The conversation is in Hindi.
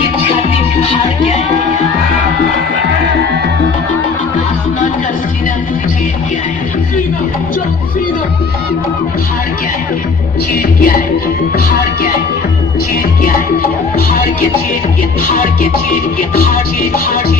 के छाती फाड़ के आएंगे, आसमान का सीना चीर के आएंगे, फाड़ के आएंगे, चीर के आएंगे, फाड़ के आएंगे, चीर के आएंगे, फाड़ के चीर के, फाड़ के चीर के, फाड़ के